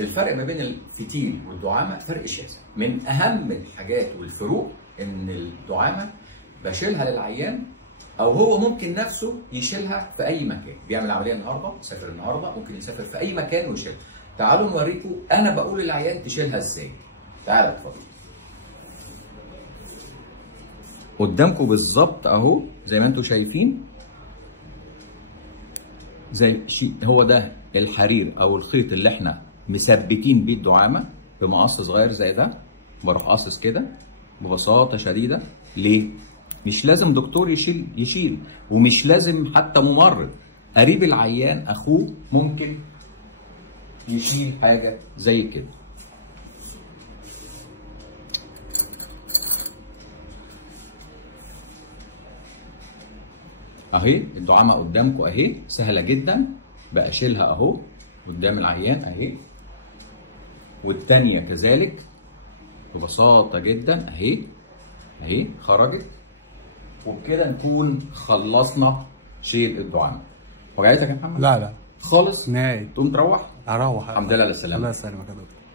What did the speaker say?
الفرق ما بين الفتيل والدعامه فرق شاسع. من اهم الحاجات والفروق ان الدعامه بشيلها للعيان او هو ممكن نفسه يشيلها في اي مكان، بيعمل عمليه النهارده، يسافر النهارده، ممكن يسافر في اي مكان ويشيلها. تعالوا نوريكم انا بقول للعيان تشيلها ازاي. تعالى اتفضل. قدامكم بالظبط اهو زي ما انتم شايفين، زي هو ده الحرير او الخيط اللي احنا مثبتين بيه الدعامه بمقص صغير زي ده، بروح قاصص كده ببساطه شديده. ليه؟ مش لازم دكتور يشيل ومش لازم حتى ممرض، قريب العيان اخوه ممكن يشيل حاجه زي كده. اهي الدعامه قدامكم اهي، سهله جدا، بقى اشيلها اهو قدام العيان اهي، والتانيه كذلك ببساطه جدا اهي اهي خرجت. وبكده نكون خلصنا شيل الدعامه. وجعتك يا محمد؟ لا لا خالص نهائي. تقوم تروح؟ اروح. الحمد لله على السلامه. الله يسلمك يا دكتور.